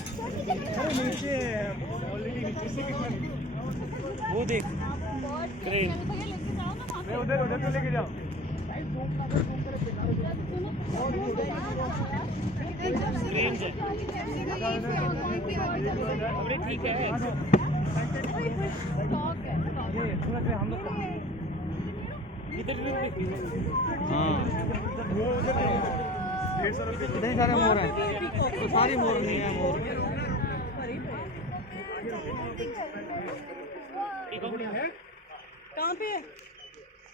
नीचे ऑलरेडी नीचे से वो देख क्रेन उधर उधर तो लेके जाओ ठीक है थोड़ा सा हम लोग हाँ इतने सारे मोर हैं तो सारी मोर नहीं है मोर कहाँ पे है?